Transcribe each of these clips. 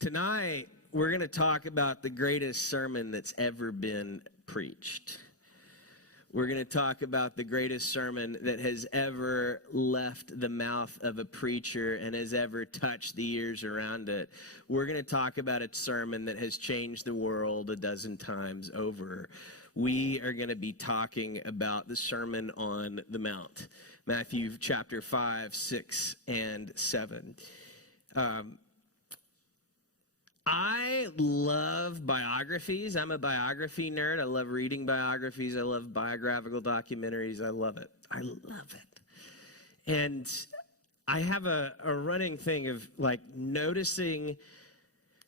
Tonight, we're going to talk about the greatest sermon that's ever been preached. We're going to talk about the greatest sermon that has ever left the mouth of a preacher and has ever touched the ears around it. We're going to talk about a sermon that has changed the world a dozen times over. We are going to be talking about the Sermon on the Mount, Matthew chapter 5, 6, and 7. I love biographies. I'm a biography nerd. I love reading biographies. I love biographical documentaries. I love it. I love it. And I have a running thing of like noticing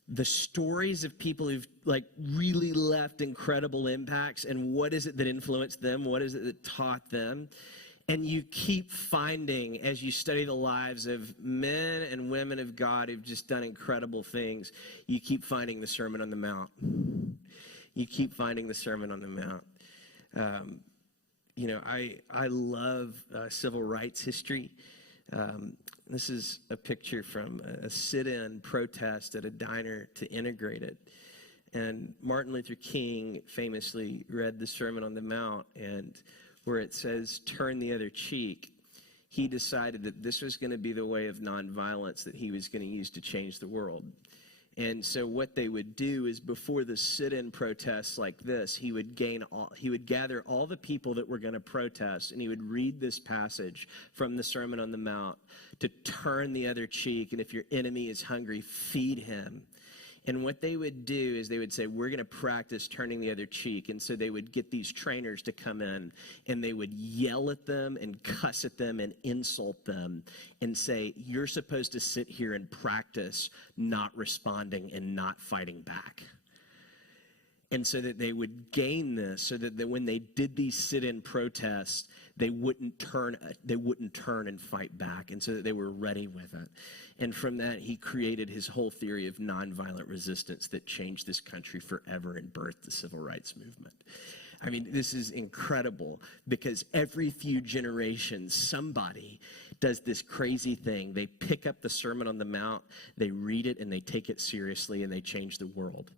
the stories of people who've like really left incredible impacts and what is it that influenced them? What is it that taught them? And you keep finding, as you study the lives of men and women of God who've just done incredible things, you keep finding the Sermon on the Mount. You keep finding the Sermon on the Mount. I love civil rights history. This is a picture from a sit-in protest at a diner to integrate it. And Martin Luther King famously read the Sermon on the Mount, and where it says, turn the other cheek, he decided that this was going to be the way of nonviolence that he was going to use to change the world. And so what they would do is before the sit-in protests like this, he would gather all the people that were going to protest, and he would read this passage from the Sermon on the Mount to turn the other cheek, and if your enemy is hungry, feed him. And what they would do is they would say, we're going to practice turning the other cheek. And so they would get these trainers to come in, and they would yell at them and cuss at them and insult them and say, you're supposed to sit here and practice not responding and not fighting back. And so that they would gain this, so that when they did these sit-in protests, they wouldn't turn and fight back, and so that they were ready with it. And from that, he created his whole theory of nonviolent resistance that changed this country forever and birthed the civil rights movement. I mean, this is incredible because every few generations, somebody does this crazy thing. They pick up the Sermon on the Mount, they read it, and they take it seriously, and they change the world.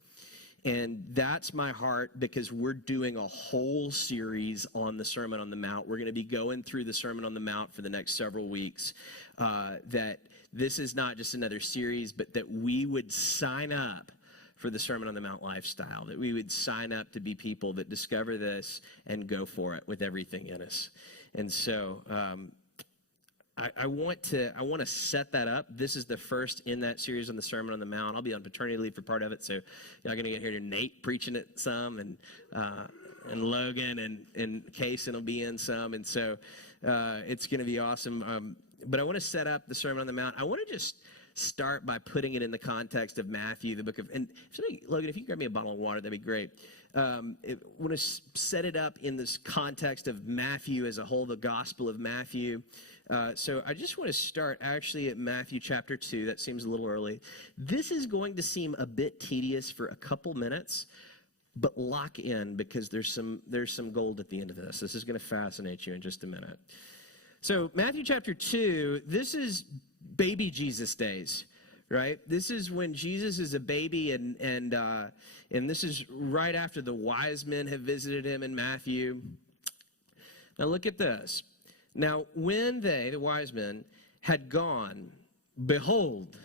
And that's my heart because we're doing a whole series on the Sermon on the Mount. We're going to be going through the Sermon on the Mount for the next several weeks. That this is not just another series, but that we would sign up for the Sermon on the Mount lifestyle, that we would sign up to be people that discover this and go for it with everything in us. And so I want to set that up. This is the first in that series on the Sermon on the Mount. I'll be on paternity leave for part of it, so y'all gonna get here to Nate preaching it some, and Logan and Kason will be in some, and so it's gonna be awesome. But I want to set up the Sermon on the Mount. I want to just start by putting it in the context of Matthew, the book of, and Logan, if you can grab me a bottle of water, that'd be great. I want to set it up in this context of Matthew as a whole, the Gospel of Matthew. So I just want to start actually at Matthew chapter 2. That seems a little early. This is going to seem a bit tedious for a couple minutes, but lock in because there's some gold at the end of this. This is going to fascinate you in just a minute. So Matthew chapter 2, this is baby Jesus days, right? This is when Jesus is a baby, and this is right after the wise men have visited him in Matthew. Now look at this. Now, when they, the wise men, had gone, behold,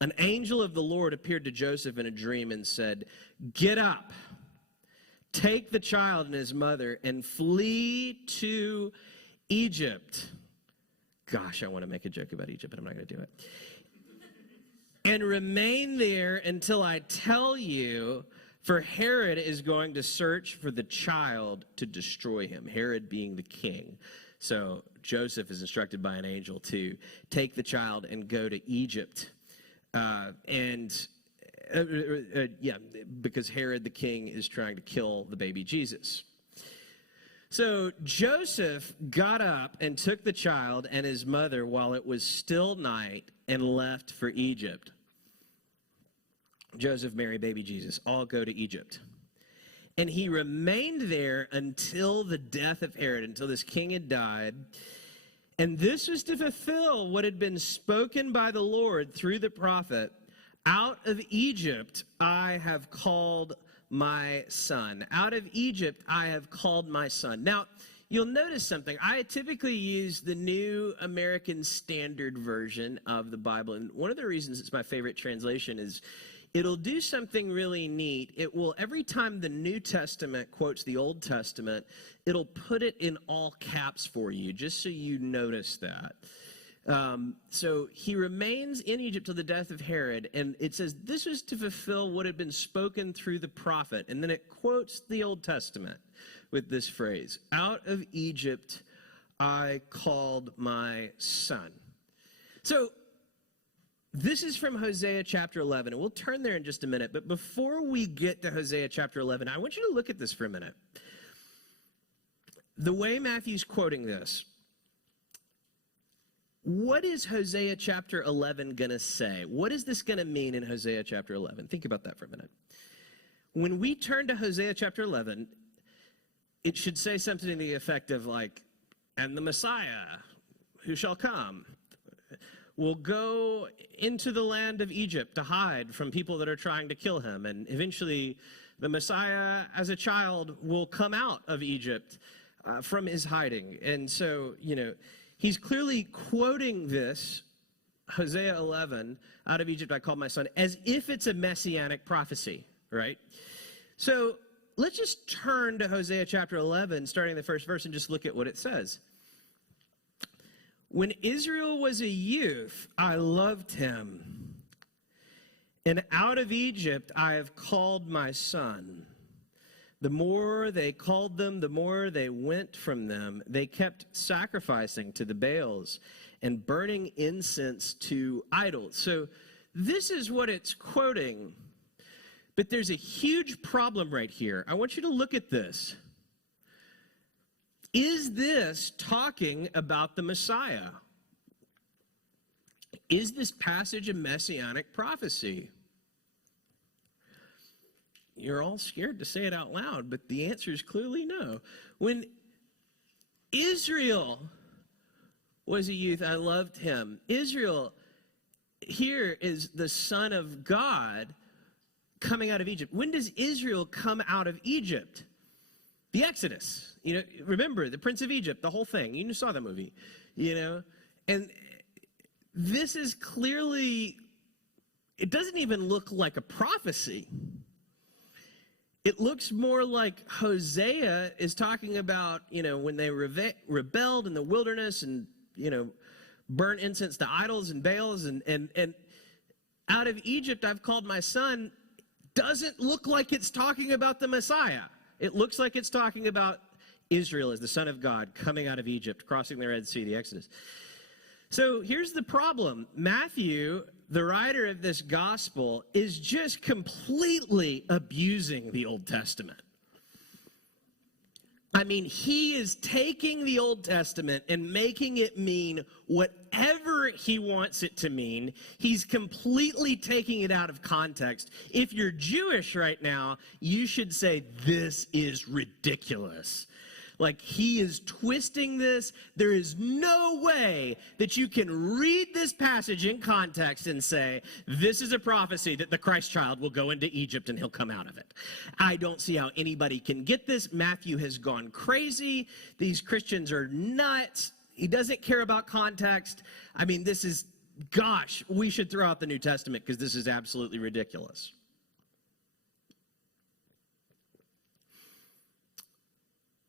an angel of the Lord appeared to Joseph in a dream and said, get up, take the child and his mother, and flee to Egypt. Gosh, I want to make a joke about Egypt, but I'm not going to do it. And remain there until I tell you, for Herod is going to search for the child to destroy him, Herod being the king. So Joseph is instructed by an angel to take the child and go to Egypt. Because Herod the king is trying to kill the baby Jesus. So Joseph got up and took the child and his mother while it was still night and left for Egypt. Joseph, Mary, baby Jesus, all go to Egypt. And he remained there until the death of Herod, until this king had died. And this was to fulfill what had been spoken by the Lord through the prophet. Out of Egypt I have called my son. Out of Egypt I have called my son. Now, you'll notice something. I typically use the New American Standard Version of the Bible, and one of the reasons it's my favorite translation is it'll do something really neat. It will, every time the New Testament quotes the Old Testament, it'll put it in all caps for you, just so you notice that. So he remains in Egypt till the death of Herod, and it says this was to fulfill what had been spoken through the prophet, and then it quotes the Old Testament with this phrase, out of Egypt I called my son. So this is from Hosea chapter 11, and we'll turn there in just a minute, but before we get to Hosea chapter 11, I want you to look at this for a minute. The way Matthew's quoting this, what is Hosea chapter 11 going to say? What is this going to mean in Hosea chapter 11? Think about that for a minute. When we turn to Hosea chapter 11, it should say something to the effect of like, and the Messiah who shall come will go into the land of Egypt to hide from people that are trying to kill him. And eventually the Messiah as a child will come out of Egypt from his hiding. And so, he's clearly quoting this, Hosea 11, out of Egypt I called my son, as if it's a messianic prophecy, right? So let's just turn to Hosea chapter 11, starting the first verse, and just look at what it says. When Israel was a youth, I loved him, and out of Egypt I have called my son. The more they called them, the more they went from them. They kept sacrificing to the Baals and burning incense to idols. So this is what it's quoting. But there's a huge problem right here. I want you to look at this. Is this talking about the Messiah? Is this passage a messianic prophecy? You're all scared to say it out loud, but the answer is clearly no. When Israel was a youth, I loved him. Israel here is the Son of God coming out of Egypt. When does Israel come out of Egypt? The Exodus. Remember, the Prince of Egypt, the whole thing. You saw the movie, And this is clearly, it doesn't even look like a prophecy. It looks more like Hosea is talking about, when they rebelled in the wilderness and, burnt incense to idols and Baals and out of Egypt I've called my son, doesn't look like it's talking about the Messiah. It looks like it's talking about Israel as the Son of God coming out of Egypt, crossing the Red Sea, the Exodus. So here's the problem. Matthew, the writer of this gospel, is just completely abusing the Old Testament. I mean, he is taking the Old Testament and making it mean whatever he wants it to mean. He's completely taking it out of context. If you're Jewish right now, you should say, this is ridiculous. Like, he is twisting this. There is no way that you can read this passage in context and say, this is a prophecy that the Christ child will go into Egypt and he'll come out of it. I don't see how anybody can get this. Matthew has gone crazy. These Christians are nuts. He doesn't care about context. I mean, this is, gosh, we should throw out the New Testament because this is absolutely ridiculous.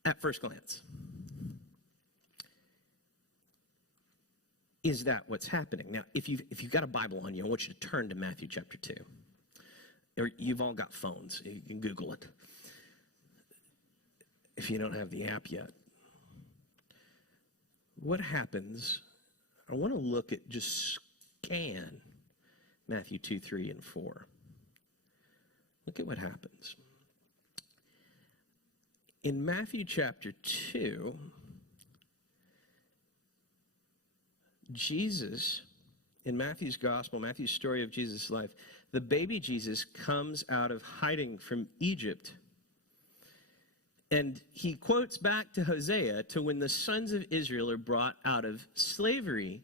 At first glance, is that what's happening? Now, if you've got a Bible on you, I want you to turn to Matthew chapter 2. Or you've all got phones. You can Google it if you don't have the app yet. What happens, I want to look at, just scan Matthew 2, 3, and 4. Look at what happens. In Matthew chapter 2, Jesus, in Matthew's gospel, Matthew's story of Jesus' life, the baby Jesus comes out of hiding from Egypt. And he quotes back to Hosea to when the sons of Israel are brought out of slavery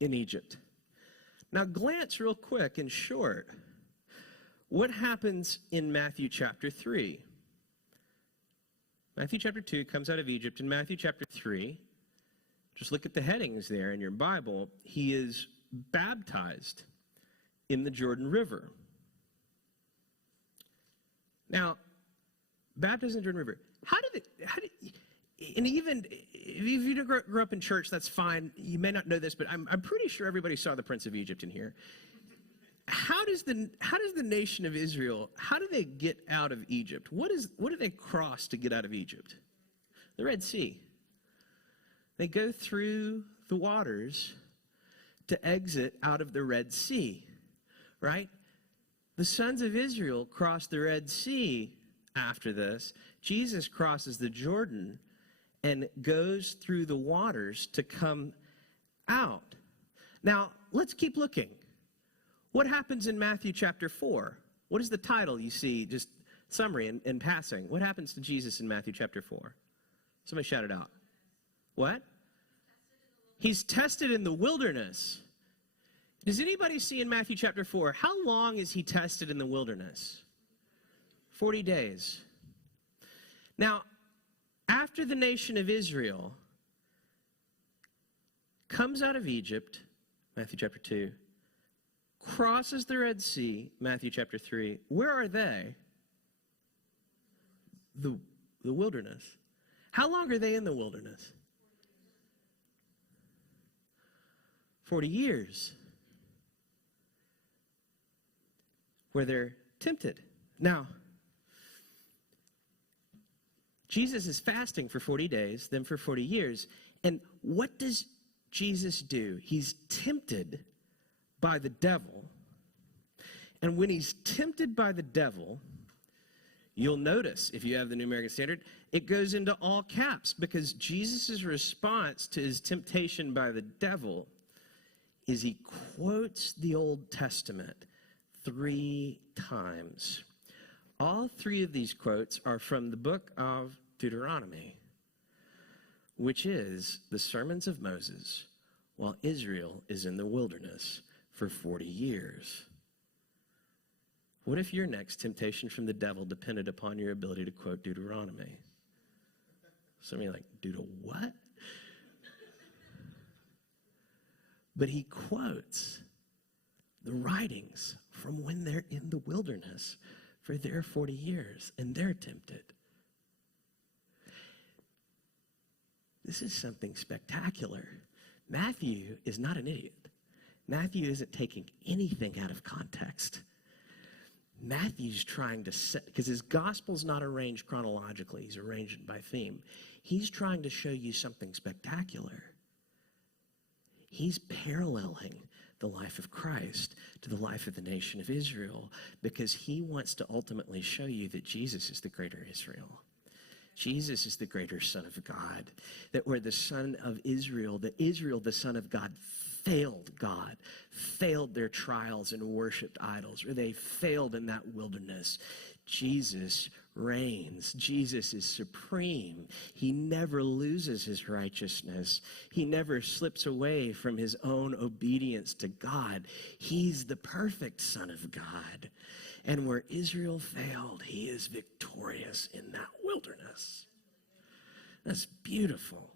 in Egypt. Now, glance real quick and short. What happens in Matthew chapter 3? Matthew chapter 2 comes out of Egypt. In Matthew chapter 3, just look at the headings there in your Bible. He is baptized in the Jordan River. Now, baptized in the Jordan River. And even if you grew up in church, that's fine. You may not know this, but I'm pretty sure everybody saw the Prince of Egypt in here. How does the nation of Israel, how do they get out of Egypt? What do they cross to get out of Egypt? The Red Sea. They go through the waters to exit out of the Red Sea, right? The sons of Israel cross the Red Sea after this. Jesus crosses the Jordan and goes through the waters to come out. Now, let's keep looking. What happens in Matthew chapter 4? What is the title you see, just summary in passing? What happens to Jesus in Matthew chapter 4? Somebody shout it out. What? He's tested in the wilderness. Does anybody see in Matthew chapter 4, how long is he tested in the wilderness? 40 days. Now, after the nation of Israel comes out of Egypt, Matthew chapter 2, crosses the Red Sea, Matthew chapter 3, where are they? The wilderness. How long are they in the wilderness? 40 years. Where they're tempted. Now, Jesus is fasting for 40 days, then for 40 years. And what does Jesus do? He's tempted by the devil. And when he's tempted by the devil, you'll notice, if you have the New American Standard, it goes into all caps because Jesus' response to his temptation by the devil is he quotes the Old Testament 3 times. All 3 of these quotes are from the book of Deuteronomy, which is the sermons of Moses while Israel is in the wilderness for 40 years. What if your next temptation from the devil depended upon your ability to quote Deuteronomy? Somebody like, what? But he quotes the writings from when they're in the wilderness for their 40 years, and they're tempted. This is something spectacular. Matthew is not an idiot. Matthew isn't taking anything out of context. Matthew's trying to set, because his gospel's not arranged chronologically, he's arranged by theme. He's trying to show you something spectacular. He's paralleling the life of Christ to the life of the nation of Israel because he wants to ultimately show you that Jesus is the greater Israel. Jesus is the greater Son of God, that where the Son of Israel, that Israel, the Son of God, failed God, failed their trials and worshiped idols, or they failed in that wilderness. Jesus reigns. Jesus is supreme. He never loses his righteousness. He never slips away from his own obedience to God. He's the perfect Son of God. And where Israel failed, he is victorious in that wilderness. That's beautiful.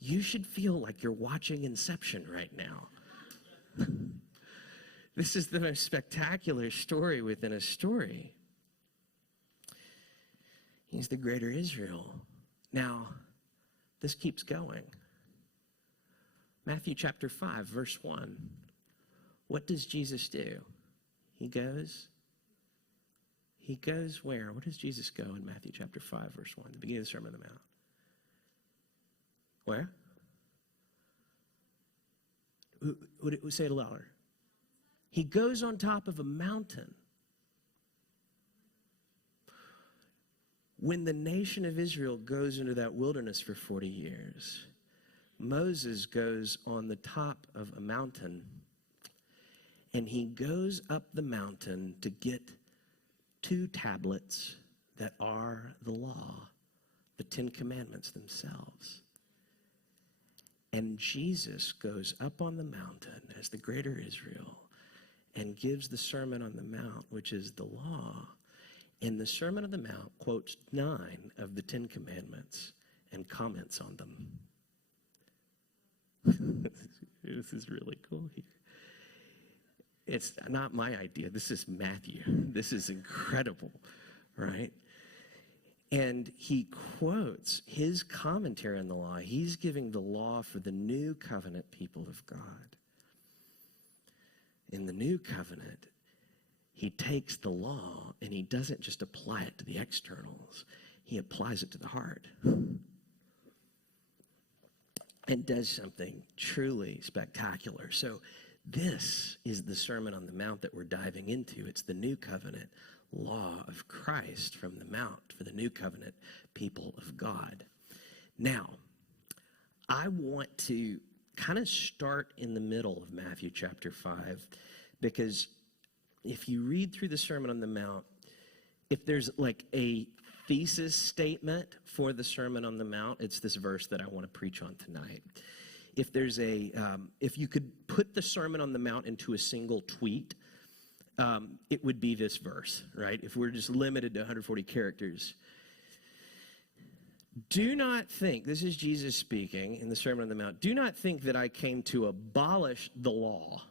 You should feel like you're watching Inception right now. This is the most spectacular story within a story. He's the greater Israel. Now, this keeps going. Matthew chapter 5, verse 1. What does Jesus do? He goes where? Where does Jesus go in Matthew chapter 5, verse 1, the beginning of the Sermon on the Mount? Where? Say it louder. He goes on top of a mountain. When the nation of Israel goes into that wilderness for 40 years, Moses goes on the top of a mountain, and he goes up the mountain to get 2 tablets that are the law, the 10 Commandments themselves. And Jesus goes up on the mountain as the greater Israel and gives the Sermon on the Mount, which is the law. And the Sermon on the Mount quotes 9 of the 10 commandments and comments on them. This is really cool here. It's not my idea. This is Matthew. This is incredible, right? And he quotes his commentary on the law. He's giving the law for the new covenant people of God. In the new covenant, he takes the law and he doesn't just apply it to the externals. He applies it to the heart. And does something truly spectacular. So this is the Sermon on the Mount that we're diving into. It's the new covenant law of Christ from the Mount for the new covenant people of God. Now, I want to kind of start in the middle of Matthew chapter 5, because if you read through the Sermon on the Mount, if there's like a thesis statement for the Sermon on the Mount, it's this verse that I want to preach on tonight. If there's if you could put the Sermon on the Mount into a single tweet, it would be this verse, right? If we're just limited to 140 characters. Do not think, this is Jesus speaking in the Sermon on the Mount, do not think that I came to abolish the law.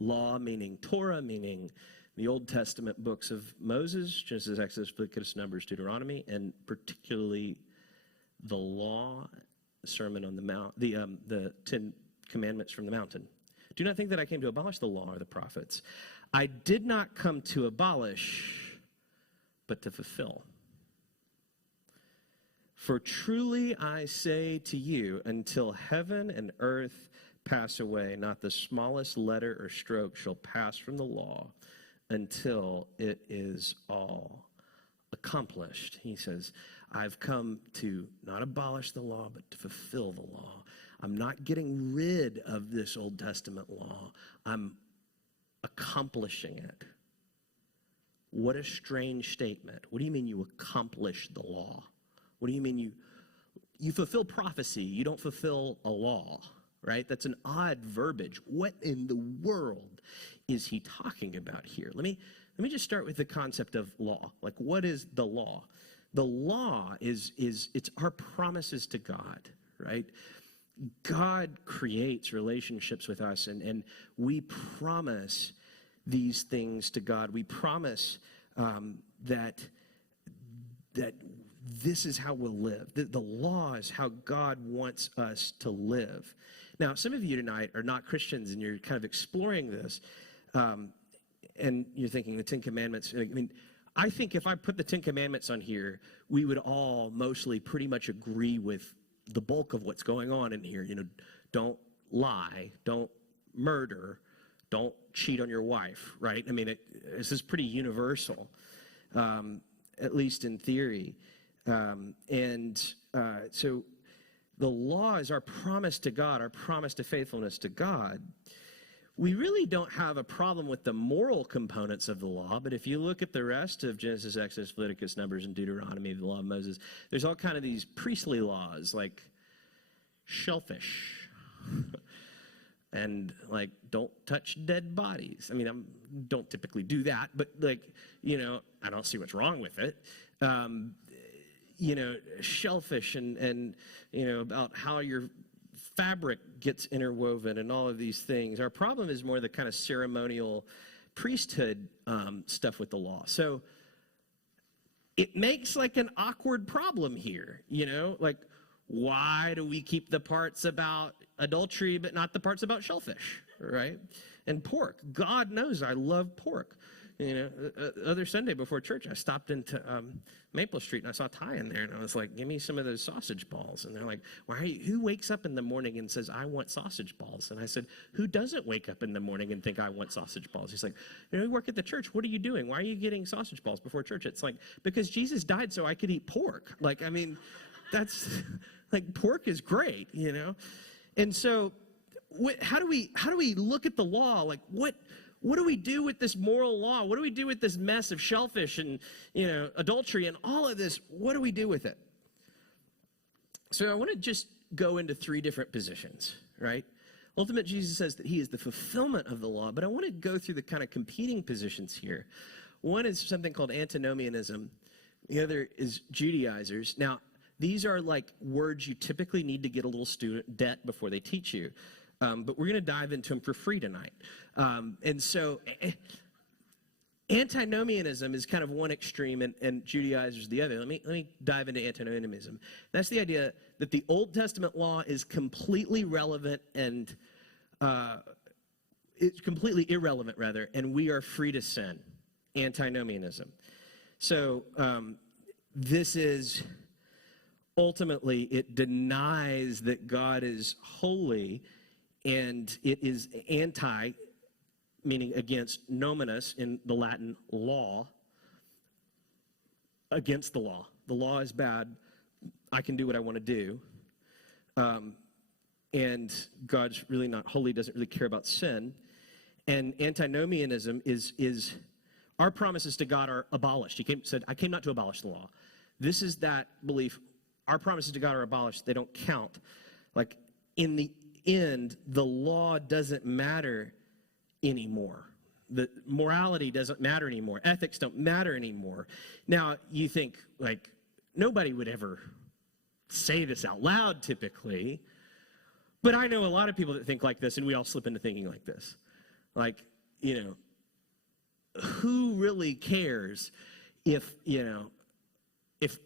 Law meaning Torah, meaning the Old Testament books of Moses, Genesis, Exodus, Leviticus, Numbers, Deuteronomy, and particularly the law, the Sermon on the Mount, the 10 Commandments from the mountain. Do not think that I came to abolish the law or the prophets. I did not come to abolish, but to fulfill. For truly I say to you, until heaven and earth pass away, not the smallest letter or stroke shall pass from the law until it is all accomplished. He says, I've come to not abolish the law, but to fulfill the law. I'm not getting rid of this Old Testament law. I'm accomplishing it. What a strange statement. What do you mean you accomplish the law? What do you mean you fulfill prophecy? You don't fulfill a law, right? That's an odd verbiage. What in the world is he talking about here? Let me just start with the concept of law. Like, what is the law? The law is it's our promises to God, right? God creates relationships with us, and we promise these things to God. We promise that this is how we'll live. The law is how God wants us to live. Now, some of you tonight are not Christians, and you're kind of exploring this, and you're thinking the Ten Commandments. I mean, I think if I put the Ten Commandments on here, we would all mostly pretty much agree with the bulk of what's going on in here. You know, don't lie, don't murder, don't cheat on your wife, right? I mean, this is pretty universal, at least in theory. So the law is our promise to God, our promise to faithfulness to God. We really don't have a problem with the moral components of the law, but if you look at the rest of Genesis, Exodus, Leviticus, Numbers, and Deuteronomy, the law of Moses, there's all kind of these priestly laws, like shellfish, and like don't touch dead bodies. I mean, I don't typically do that, but like, you know, I don't see what's wrong with it. You know, shellfish and you know, about how your fabric gets interwoven and all of these things. Our problem is more the kind of ceremonial priesthood stuff with the law. So it makes like an awkward problem here, you know, like why do we keep the parts about adultery but not the parts about shellfish, right? And pork. God knows I love pork. You know, other Sunday before church, I stopped into Maple Street and I saw Ty in there, and I was like, "Give me some of those sausage balls." And they're like, "Why? Who wakes up in the morning and says I want sausage balls?" And I said, "Who doesn't wake up in the morning and think I want sausage balls?" He's like, "You know, we work at the church. What are you doing? Why are you getting sausage balls before church?" It's like, because Jesus died so I could eat pork. Like, I mean, that's like pork is great, you know. And so, how do we look at the law? Like, what do we do with this moral law? What do we do with this mess of shellfish and, you know, adultery and all of this? What do we do with it? So I want to just go into three different positions, right? Ultimate, Jesus says that he is the fulfillment of the law, but I want to go through the kind of competing positions here. One is something called antinomianism. The other is Judaizers. Now, these are like words you typically need to get a little student debt before they teach you. But we're going to dive into them for free tonight. And so antinomianism is kind of one extreme and Judaizers the other. Let me dive into antinomianism. That's the idea that the Old Testament law is completely relevant and it's completely irrelevant, rather, and we are free to sin. Antinomianism. So this is ultimately, it denies that God is holy, and it is anti, meaning against, nominus in the Latin law, against the law. The law is bad. I can do what I want to do. And God's really not holy, doesn't really care about sin. And antinomianism is our promises to God are abolished. He said, I came not to abolish the law. This is that belief. Our promises to God are abolished. They don't count. Like, in the end, the law doesn't matter anymore. The morality doesn't matter anymore. Ethics don't matter anymore. Now, you think, like, nobody would ever say this out loud typically, but I know a lot of people that think like this, and we all slip into thinking like this. Like, who really cares if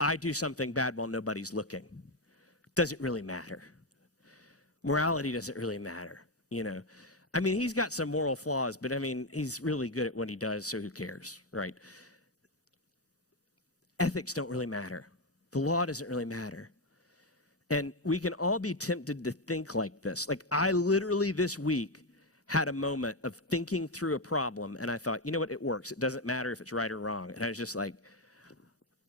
I do something bad while nobody's looking? Doesn't really matter. Morality doesn't really matter, I mean, he's got some moral flaws, but I mean, he's really good at what he does, so who cares, right? Ethics don't really matter. The law doesn't really matter. And we can all be tempted to think like this. Like, I literally this week had a moment of thinking through a problem, and I thought, you know what, it works. It doesn't matter if it's right or wrong. And I was just like,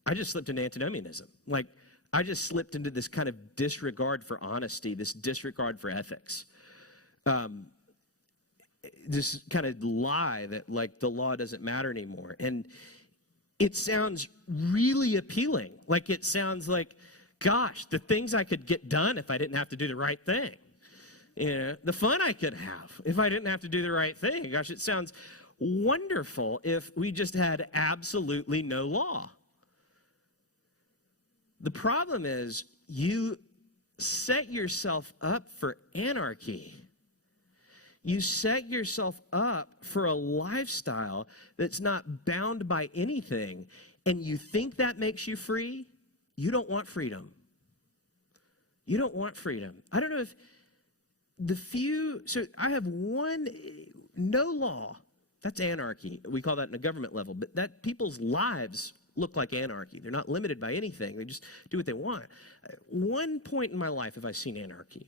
I just slipped into antinomianism. Like, I just slipped into this kind of disregard for honesty, this disregard for ethics. This kind of lie that, like, the law doesn't matter anymore. And it sounds really appealing. Like, it sounds like, gosh, the things I could get done if I didn't have to do the right thing. The fun I could have if I didn't have to do the right thing. Gosh, it sounds wonderful if we just had absolutely no law. The problem is you set yourself up for anarchy. You set yourself up for a lifestyle that's not bound by anything, and you think that makes you free. You don't want freedom. You don't want freedom. I don't know if so I have no law. That's anarchy. We call that in a government level, but that people's lives look like anarchy. They're not limited by anything. They just do what they want. One point in my life have I seen anarchy,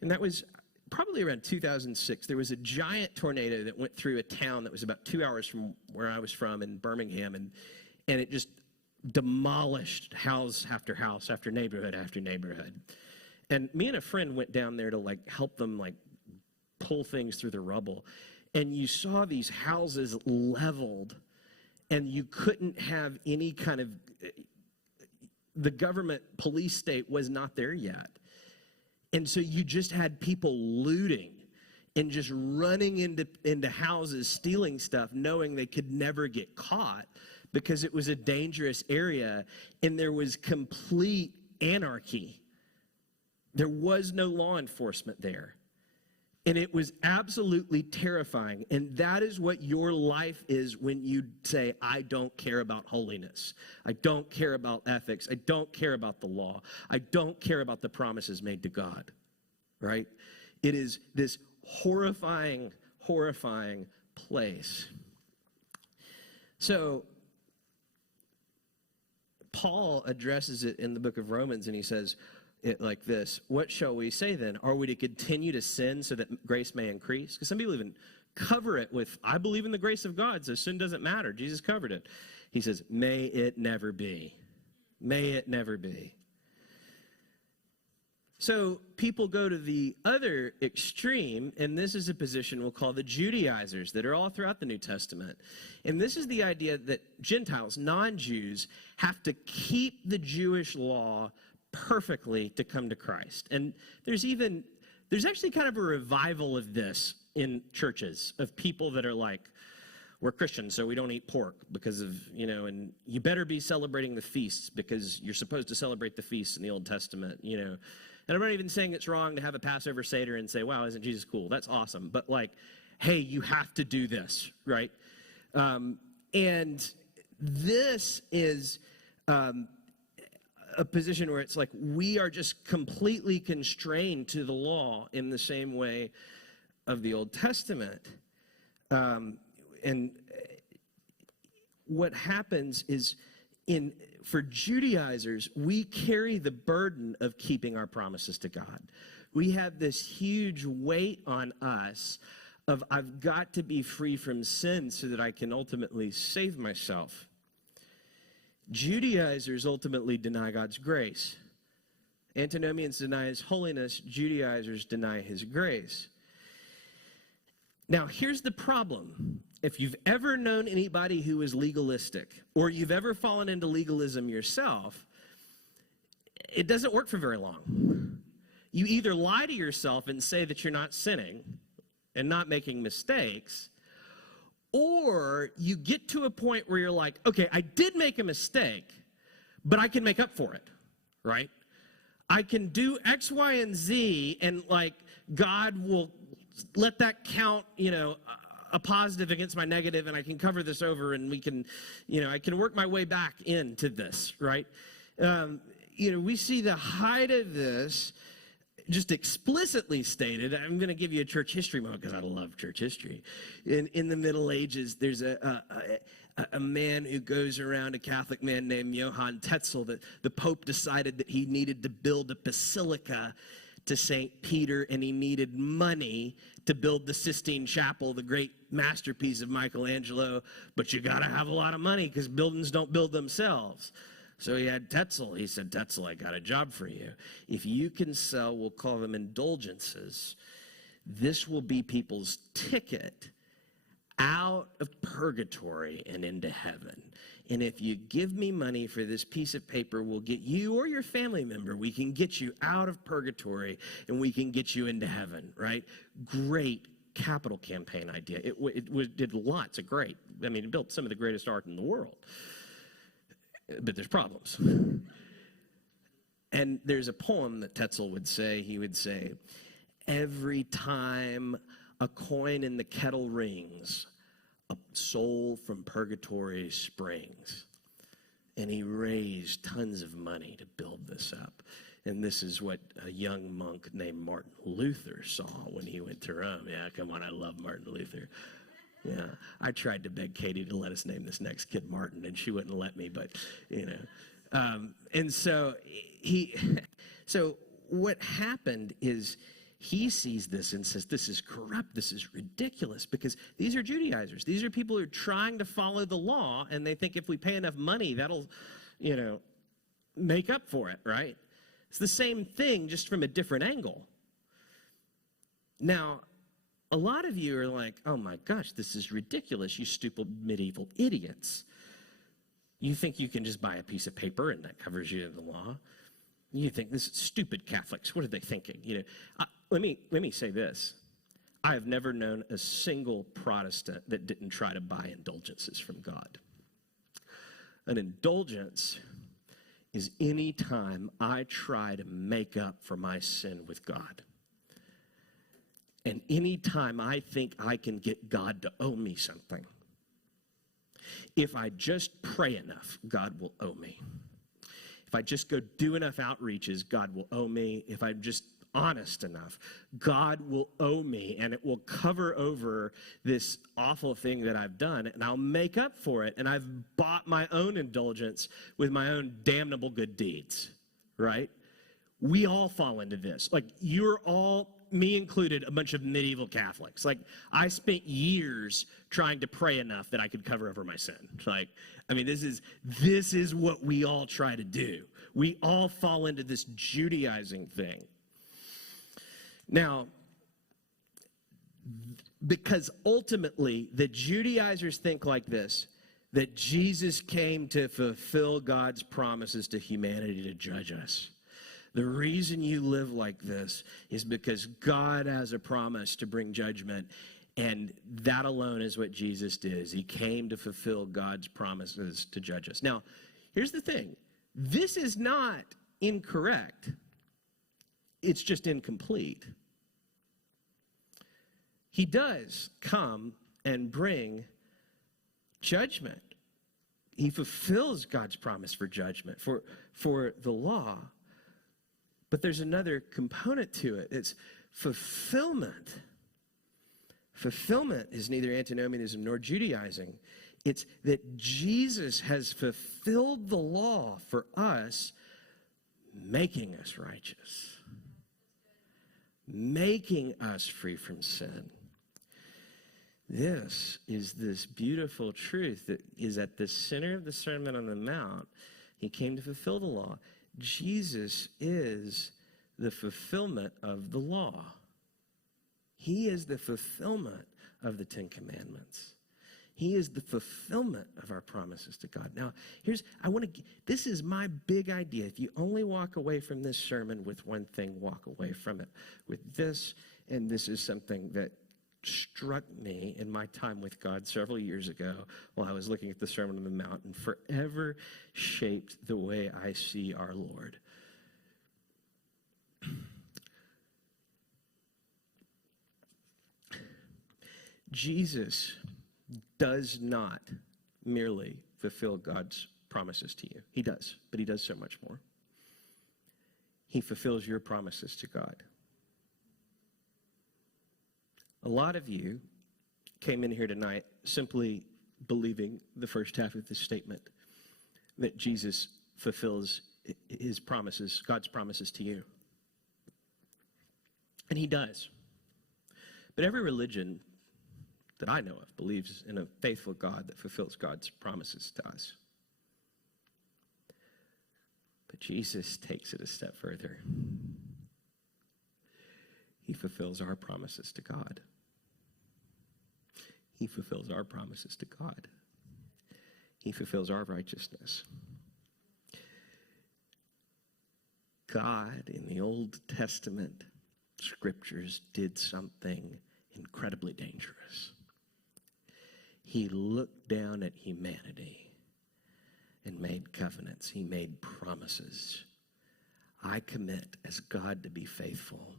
and that was probably around 2006. There was a giant tornado that went through a town that was about 2 hours from where I was from in Birmingham, and it just demolished house after house after neighborhood after neighborhood. And me and a friend went down there to, like, help them, like, pull things through the rubble. And you saw these houses leveled, and you couldn't have any kind of, the government police state was not there yet. And so you just had people looting and just running into houses, stealing stuff, knowing they could never get caught because it was a dangerous area, and there was complete anarchy. There was no law enforcement there. And it was absolutely terrifying. And that is what your life is when you say, I don't care about holiness. I don't care about ethics. I don't care about the law. I don't care about the promises made to God, right? It is this horrifying, horrifying place. So Paul addresses it in the book of Romans, and he says it like this: what shall we say then? Are we to continue to sin so that grace may increase? Because some people even cover it with, I believe in the grace of God, so sin doesn't matter. Jesus covered it. He says, may it never be. May it never be. So people go to the other extreme, and this is a position we'll call the Judaizers that are all throughout the New Testament. And this is the idea that Gentiles, non-Jews, have to keep the Jewish law perfectly to come to Christ. And there's actually kind of a revival of this in churches, of people that are like, we're Christians, so we don't eat pork because of, and you better be celebrating the feasts because you're supposed to celebrate the feasts in the Old Testament, And I'm not even saying it's wrong to have a Passover Seder and say, wow, isn't Jesus cool? That's awesome. But like, hey, you have to do this, right? And this is a position where it's like we are just completely constrained to the law in the same way of the Old Testament. And what happens is for Judaizers, we carry the burden of keeping our promises to God. We have this huge weight on us of I've got to be free from sin so that I can ultimately save myself. Judaizers ultimately deny God's grace. Antinomians deny his holiness. Judaizers deny his grace. Now, here's the problem. If you've ever known anybody who is legalistic, or you've ever fallen into legalism yourself, it doesn't work for very long. You either lie to yourself and say that you're not sinning and not making mistakes, or you get to a point where you're like, okay, I did make a mistake, but I can make up for it, right? I can do X, Y, and Z, and like God will let that count, a positive against my negative, and I can cover this over, and we can, I can work my way back into this, right? We see the height of this just explicitly stated. I'm going to give you a church history moment because I love church history. In the Middle Ages, there's a man who goes around, a Catholic man named Johann Tetzel, that the Pope decided that he needed to build a basilica to St. Peter, and he needed money to build the Sistine Chapel, the great masterpiece of Michelangelo, but you got to have a lot of money because buildings don't build themselves. So he had Tetzel. He said, Tetzel, I got a job for you. If you can sell, we'll call them indulgences, this will be people's ticket out of purgatory and into heaven. And if you give me money for this piece of paper, we'll get you or your family member, we can get you out of purgatory and we can get you into heaven, right? Great capital campaign idea. It did lots of great. It built some of the greatest art in the world. But there's problems. And there's a poem that Tetzel would say. He would say, every time a coin in the kettle rings, a soul from purgatory springs. And he raised tons of money to build this up. And this is what a young monk named Martin Luther saw when he went to Rome. Yeah, come on, I love Martin Luther. Yeah, I tried to beg Katie to let us name this next kid Martin, and she wouldn't let me, but, And so so what happened is he sees this and says, this is corrupt, this is ridiculous, because these are Judaizers. These are people who are trying to follow the law, and they think if we pay enough money, that'll, make up for it, right? It's the same thing, just from a different angle. Now, a lot of you are like, oh my gosh, this is ridiculous, you stupid medieval idiots. You think you can just buy a piece of paper and that covers you in the law? You think this is stupid Catholics, what are they thinking? Let me say this. I have never known a single Protestant that didn't try to buy indulgences from God. An indulgence is any time I try to make up for my sin with God. And any time I think I can get God to owe me something. If I just pray enough, God will owe me. If I just go do enough outreaches, God will owe me. If I'm just honest enough, God will owe me, and it will cover over this awful thing that I've done, and I'll make up for it, and I've bought my own indulgence with my own damnable good deeds, right? We all fall into this. Like, you're all, me included, a bunch of medieval Catholics. Like, I spent years trying to pray enough that I could cover over my sin. Like, this is what we all try to do. We all fall into this Judaizing thing. Now, because ultimately the Judaizers think like this, that Jesus came to fulfill God's promises to humanity to judge us. The reason you live like this is because God has a promise to bring judgment. And that alone is what Jesus did. He came to fulfill God's promises to judge us. Now, here's the thing. This is not incorrect. It's just incomplete. He does come and bring judgment. He fulfills God's promise for judgment, for the law. But there's another component to it. It's fulfillment. Fulfillment is neither antinomianism nor Judaizing. It's that Jesus has fulfilled the law for us, making us righteous, making us free from sin. This is this beautiful truth that is at the center of the Sermon on the Mount. He came to fulfill the law. Jesus is the fulfillment of the law. He is the fulfillment of the Ten Commandments. He is the fulfillment of our promises to God. Now, this is my big idea. If you only walk away from this sermon with one thing, walk away from it with this. And this is something that struck me in my time with God several years ago while I was looking at the Sermon on the Mount, and forever shaped the way I see our Lord. Jesus does not merely fulfill God's promises to you. He does, but he does so much more. He fulfills your promises to God. A lot of you came in here tonight simply believing the first half of this statement, that Jesus fulfills his promises, God's promises to you. And he does. But every religion that I know of believes in a faithful God that fulfills God's promises to us. But Jesus takes it a step further. He fulfills our promises to God. He fulfills our promises to God. He fulfills our righteousness. God, in the Old Testament scriptures, did something incredibly dangerous. He looked down at humanity and made covenants. He made promises. I commit as God to be faithful.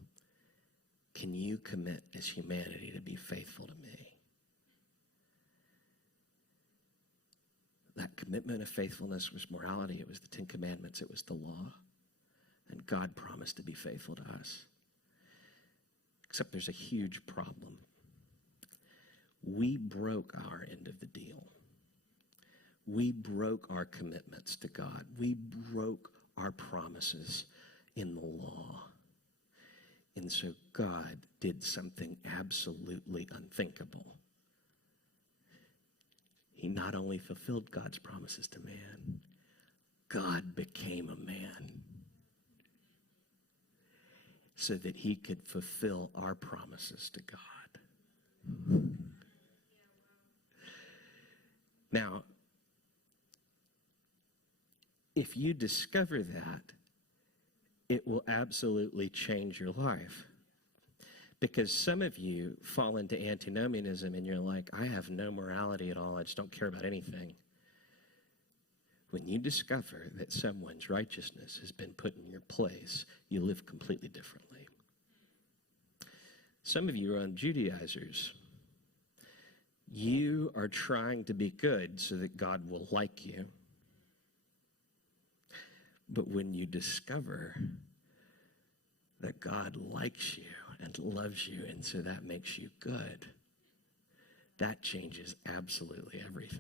Can you commit as humanity to be faithful to me? That commitment of faithfulness was morality. It was the Ten Commandments. It was the law. And God promised to be faithful to us. Except there's a huge problem. We broke our end of the deal. We broke our commitments to God. We broke our promises in the law. And so God did something absolutely unthinkable. He not only fulfilled God's promises to man, God became a man so that he could fulfill our promises to God. Now, if you discover that, it will absolutely change your life. Because some of you fall into antinomianism and you're like, I have no morality at all. I just don't care about anything. When you discover that someone's righteousness has been put in your place, you live completely differently. Some of you are on Judaizers. You are trying to be good so that God will like you. But when you discover that God likes you and loves you, and so that makes you good, that changes absolutely everything.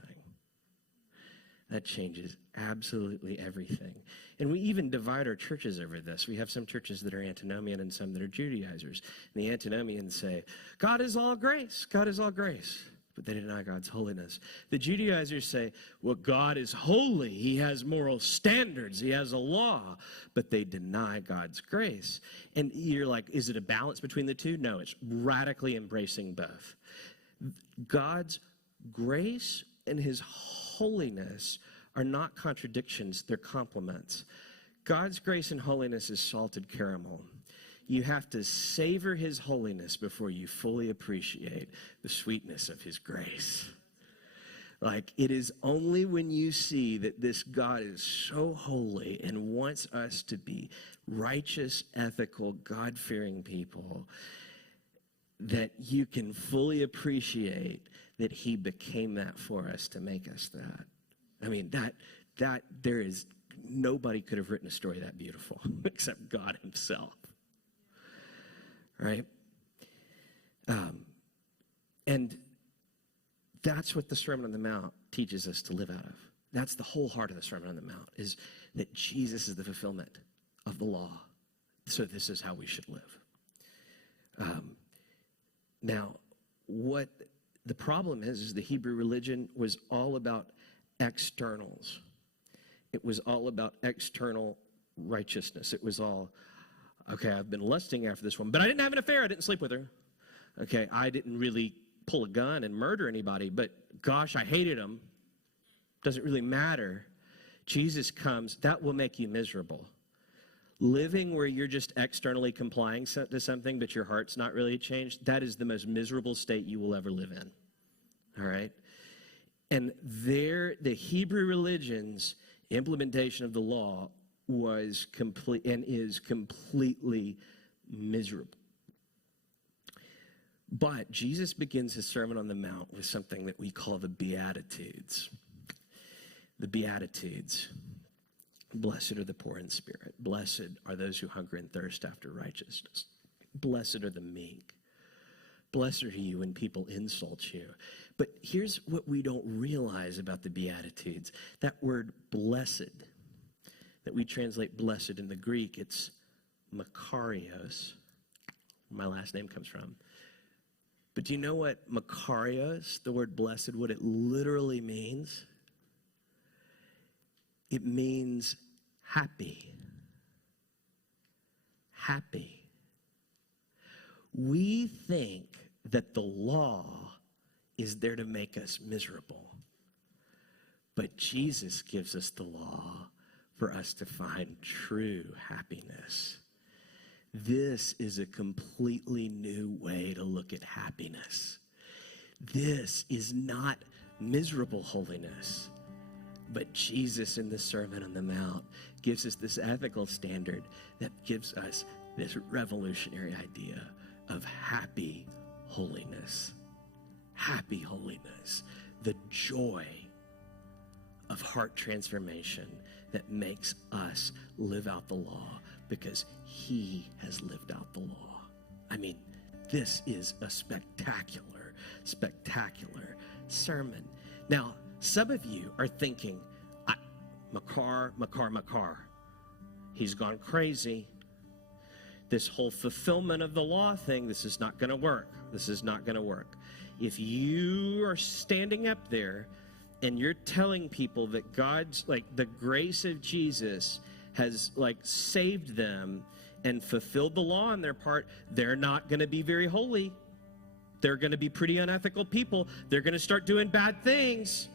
That changes absolutely everything. And we even divide our churches over this. We have some churches that are antinomian and some that are Judaizers. And the antinomians say, God is all grace. God is all grace. But they deny God's holiness. The Judaizers say, well, God is holy. He has moral standards. He has a law. But they deny God's grace. And you're like, is it a balance between the two? No, it's radically embracing both. God's grace and his holiness are not contradictions. They're complements. God's grace and holiness is salted caramel. You have to savor his holiness before you fully appreciate the sweetness of his grace. Like, it is only when you see that this God is so holy and wants us to be righteous, ethical, God-fearing people that you can fully appreciate that he became that for us to make us that. I mean, that there is, nobody could have written a story that beautiful except God himself. Right? And that's what the Sermon on the Mount teaches us to live out of. That's the whole heart of the Sermon on the Mount, is that Jesus is the fulfillment of the law. So this is how we should live. Now, what the problem is the Hebrew religion was all about externals. It was all about external righteousness. It was all, okay, I've been lusting after this woman, but I didn't have an affair. I didn't sleep with her. Okay, I didn't really pull a gun and murder anybody, but gosh, I hated him. Doesn't really matter. Jesus comes, that will make you miserable. Living where you're just externally complying to something, but your heart's not really changed, that is the most miserable state you will ever live in. All right? And there, the Hebrew religion's implementation of the law was complete and is completely miserable. But Jesus begins his Sermon on the Mount with something that we call the Beatitudes. The Beatitudes. Blessed are the poor in spirit. Blessed are those who hunger and thirst after righteousness. Blessed are the meek. Blessed are you when people insult you. But here's what we don't realize about the Beatitudes. That word blessed, that we translate blessed in the Greek, it's makarios, where my last name comes from. But do you know what makarios, the word blessed, what it literally means? It means happy. Happy. We think that the law is there to make us miserable. But Jesus gives us the law for us to find true happiness. This is a completely new way to look at happiness. This is not miserable holiness. But Jesus in the Sermon on the Mount gives us this ethical standard that gives us this revolutionary idea of happy holiness. Happy holiness. The joy of heart transformation that makes us live out the law because he has lived out the law. I mean, this is a spectacular, spectacular sermon. Now, some of you are thinking, Makar. He's gone crazy. This whole fulfillment of the law thing, this is not going to work. This is not going to work. If you are standing up there and you're telling people that God's, like, the grace of Jesus has, like, saved them and fulfilled the law on their part, they're not going to be very holy. They're going to be pretty unethical people. They're going to start doing bad things.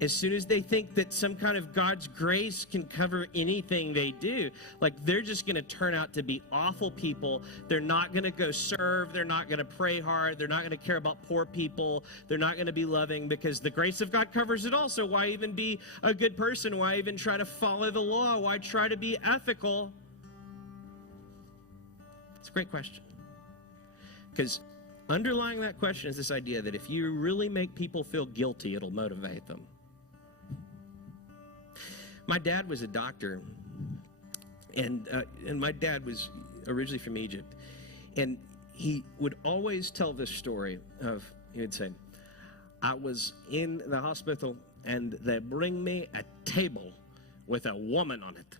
As soon as they think that some kind of God's grace can cover anything they do, like, they're just going to turn out to be awful people. They're not going to go serve. They're not going to pray hard. They're not going to care about poor people. They're not going to be loving because the grace of God covers it all. So why even be a good person? Why even try to follow the law? Why try to be ethical? It's a great question. Because underlying that question is this idea that if you really make people feel guilty, it'll motivate them. My dad was a doctor, and my dad was originally from Egypt, and he would always tell this story of, he would say, I was in the hospital, and they bring me a table with a woman on it,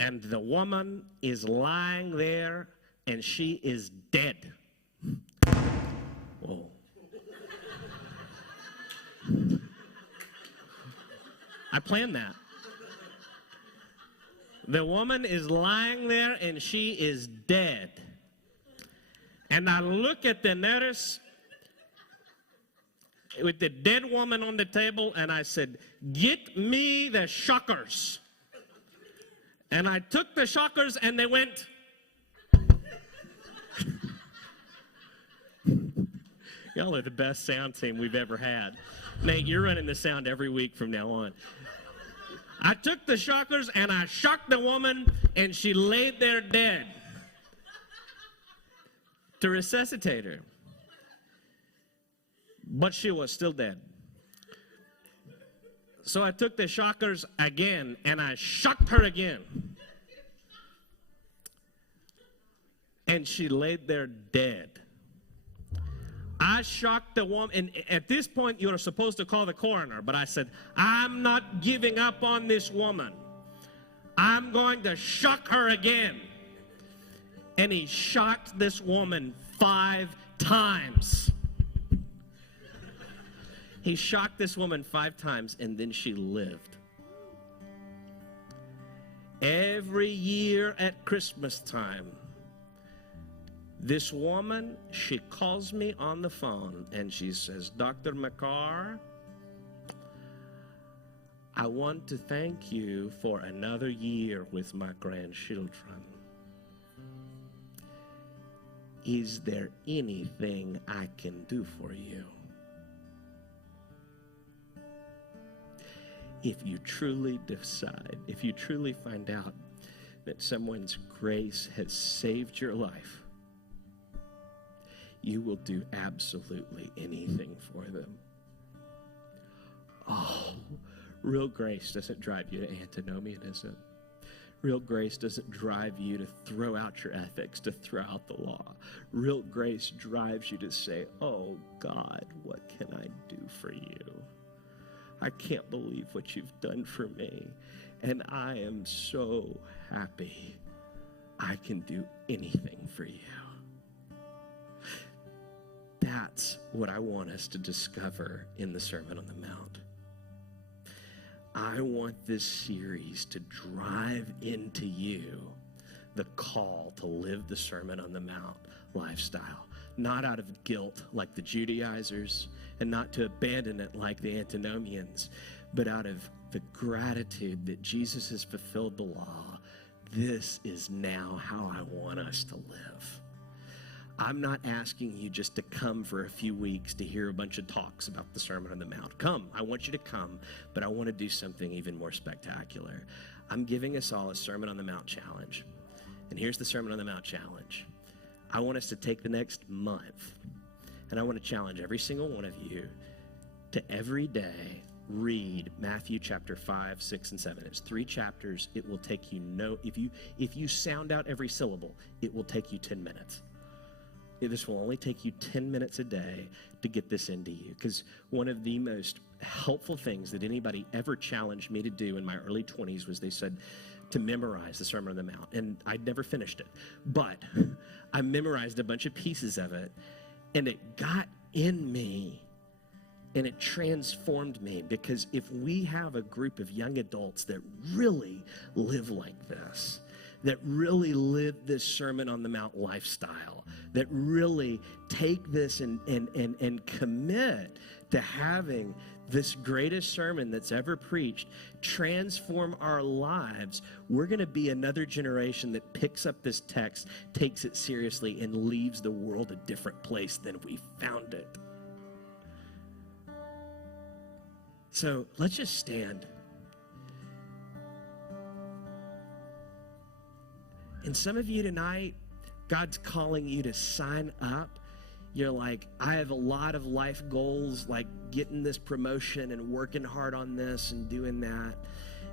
and the woman is lying there, and she is dead. Whoa. I planned that. The woman is lying there and she is dead. And I look at the nurse with the dead woman on the table and I said, get me the shockers. And I took the shockers and they went. Y'all are the best sound team we've ever had. Nate, you're running the sound every week from now on. I took the shockers and I shocked the woman and she laid there dead. To resuscitate her. But she was still dead. So I took the shockers again and I shocked her again. And she laid there dead. I shocked the woman, and at this point you were supposed to call the coroner, but I said, I'm not giving up on this woman. I'm going to shock her again. And he shocked this woman 5 times. He shocked this woman 5 times, and then she lived. Every year at Christmas time, this woman, she calls me on the phone and she says, Dr. McCarr, I want to thank you for another year with my grandchildren. Is there anything I can do for you? If you truly decide, if you truly find out that someone's grace has saved your life, you will do absolutely anything for them. Oh, real grace doesn't drive you to antinomianism. Real grace doesn't drive you to throw out your ethics, to throw out the law. Real grace drives you to say, oh God, what can I do for you? I can't believe what you've done for me. And I am so happy I can do anything for you. That's what I want us to discover in the Sermon on the Mount. I want this series to drive into you the call to live the Sermon on the Mount lifestyle, not out of guilt like the Judaizers, and not to abandon it like the antinomians, but out of the gratitude that Jesus has fulfilled the law. This is now how I want us to live. I'm not asking you just to come for a few weeks to hear a bunch of talks about the Sermon on the Mount. Come, I want you to come, but I want to do something even more spectacular. I'm giving us all a Sermon on the Mount challenge. And here's the Sermon on the Mount challenge. I want us to take the next month, and I want to challenge every single one of you to every day read Matthew chapter 5, 6, and 7. It's 3 chapters. It will take you if you sound out every syllable, it will take you 10 minutes. This will only take you 10 minutes a day to get this into you. Because one of the most helpful things that anybody ever challenged me to do in my early 20s was they said to memorize the Sermon on the Mount. And I'd never finished it. But I memorized a bunch of pieces of it. And it got in me. And it transformed me. Because if we have a group of young adults that really live like this, that really live this Sermon on the Mount lifestyle, that really take this and commit to having this greatest sermon that's ever preached transform our lives, we're going to be another generation that picks up this text, takes it seriously, and leaves the world a different place than we found it. So let's just stand. And some of you tonight, God's calling you to sign up. You're like, I have a lot of life goals, like getting this promotion and working hard on this and doing that.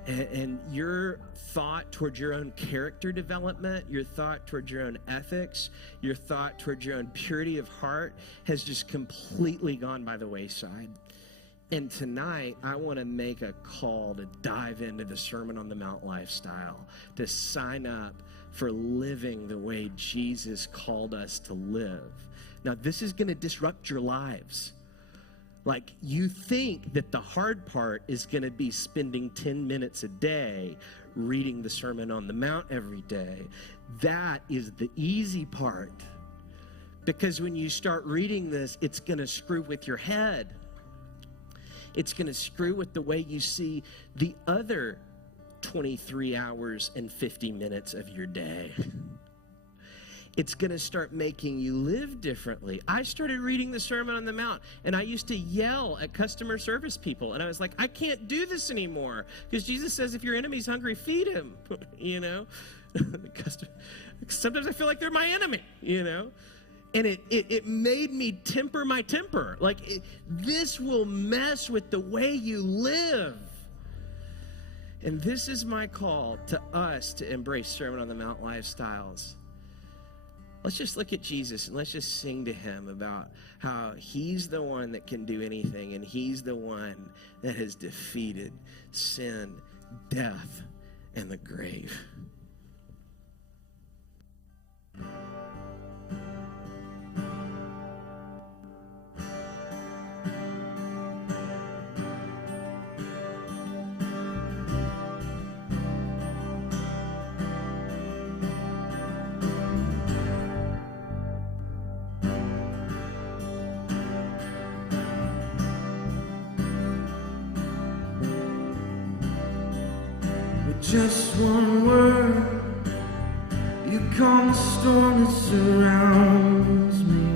And your thought towards your own character development, your thought towards your own ethics, your thought towards your own purity of heart has just completely gone by the wayside. And tonight, I want to make a call to dive into the Sermon on the Mount lifestyle, to sign up for living the way Jesus called us to live. Now, this is going to disrupt your lives. Like, you think that the hard part is going to be spending 10 minutes a day reading the Sermon on the Mount every day. That is the easy part. Because when you start reading this, it's going to screw with your head. It's going to screw with the way you see the other 23 hours and 50 minutes of your day. It's going to start making you live differently. I started reading the Sermon on the Mount, and I used to yell at customer service people, and I was like, I can't do this anymore, because Jesus says if your enemy's hungry, feed him, you know? Sometimes I feel like they're my enemy, you know? And it made me temper my temper. Like, this will mess with the way you live. And this is my call to us to embrace Sermon on the Mount lifestyles. Let's just look at Jesus and let's just sing to him about how he's the one that can do anything, and he's the one that has defeated sin, death, and the grave. Just one word, you calm the storm that surrounds me.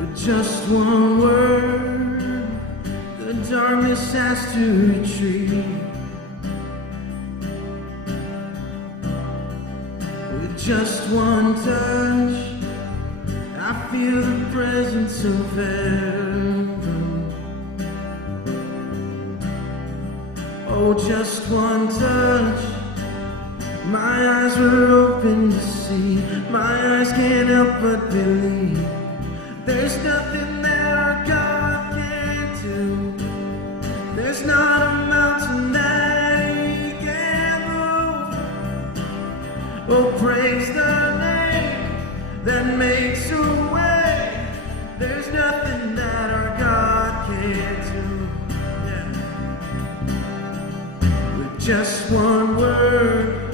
With just one word, the darkness has to retreat. With just one touch, I feel the presence of heaven. Oh, just one touch, my eyes were open to see. My eyes can't help but believe. There's nothing that our God can't do. There's not a mountain that he can't move. Oh, praise the name that makes a way. There's nothing that our God can't do. Just one word,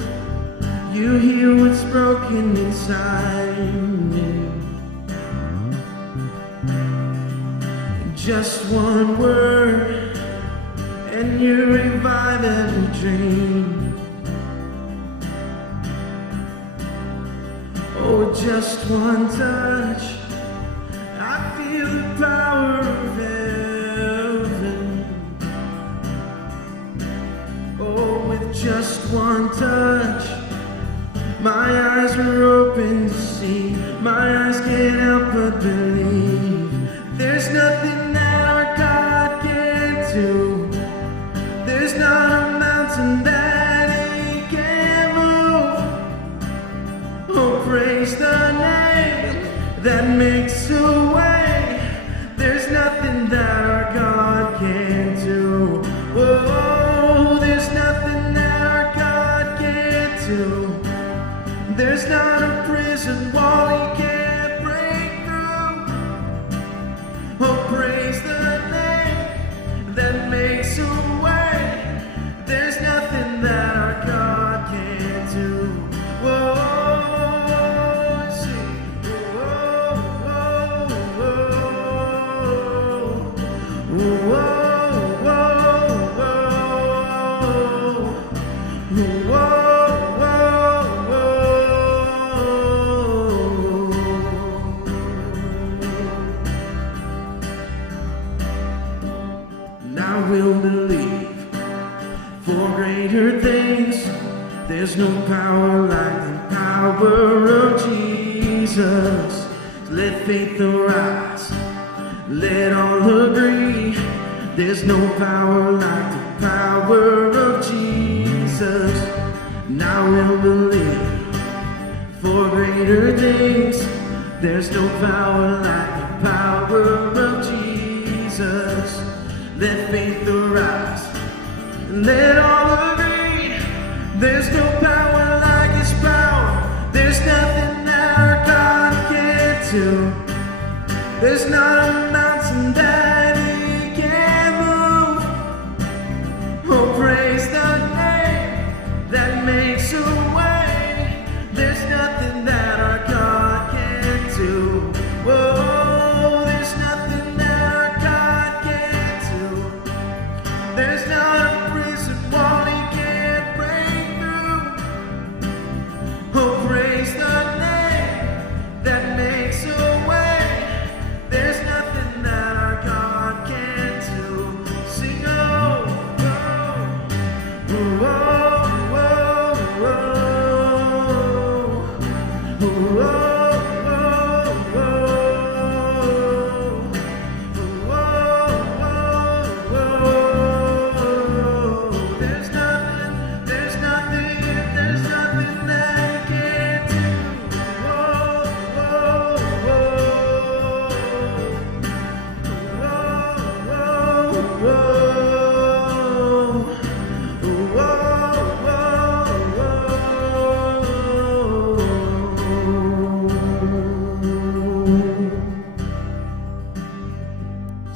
you heal what's broken inside me. Just one word, and you revive every dream. Oh, just one touch, I feel the power of heaven. Oh, with just one touch, my eyes were open to see. My eyes can't help but believe. There's nothing that our God can't do. There's not a mountain that he can't move. Oh, praise the name that makes a way. There's nothing that our God can't do. Oh, there's nothing that our God can't do. There's not a prison wall he can't break through. Oh, praise the name that makes a way. There's nothing that our God can't do. Whoa, see, whoa, whoa, whoa, whoa. Will believe for greater things. There's no power like the power of Jesus. Let faith arise, let all agree. There's no power like the power of Jesus. Now we'll believe for greater things. There's no power like the power of Jesus. Let faith arise, let all agree. There's no power like his power. There's nothing that our God can't do. There's not a mountain that he can't move. Oh, praise the name that makes a way. There's nothing that our God can't do. Whoa, there's nothing that our God can't do. There's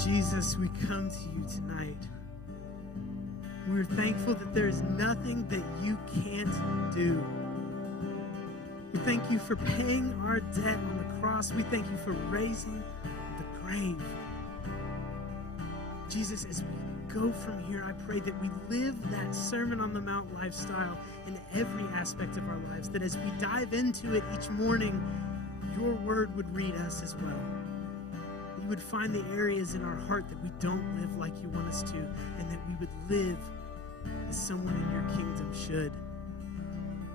Jesus, we come to you tonight. We're thankful that there is nothing that you can't do. We thank you for paying our debt on the cross. We thank you for raising the grave. Jesus, as we go from here, I pray that we live that Sermon on the Mount lifestyle in every aspect of our lives, that as we dive into it each morning, your word would read us as well. You would find the areas in our heart that we don't live like you want us to, and that we would live as someone in your kingdom should.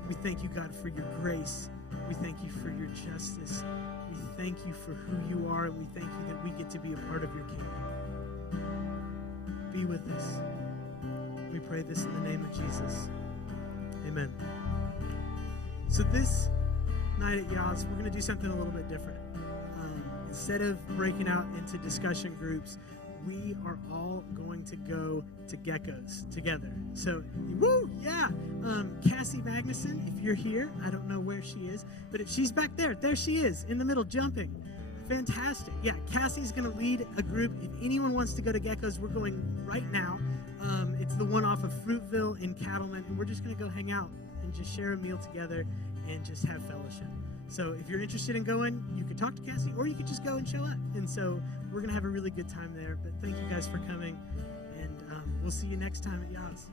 We thank you, God, for your grace. We thank you for your justice. We thank you for who you are, and we thank you that we get to be a part of your kingdom. Be with us. We pray this in the name of Jesus. Amen. So this night at Yaz, we're going to do something a little bit different. Instead of breaking out into discussion groups, we are all going to go to Geckos together. So, woo, yeah. Cassie Magnuson, if you're here, I don't know where she is, but if she's back there she is, in the middle, jumping. Fantastic. Yeah, Cassie's going to lead a group. If anyone wants to go to Geckos, we're going right now. It's the one off of Fruitville in Cattleman, and we're just going to go hang out and just share a meal together and just have fellowship. So if you're interested in going, you can talk to Cassie, or you could just go and show up. And so we're going to have a really good time there. But thank you guys for coming, and we'll see you next time at Yaz.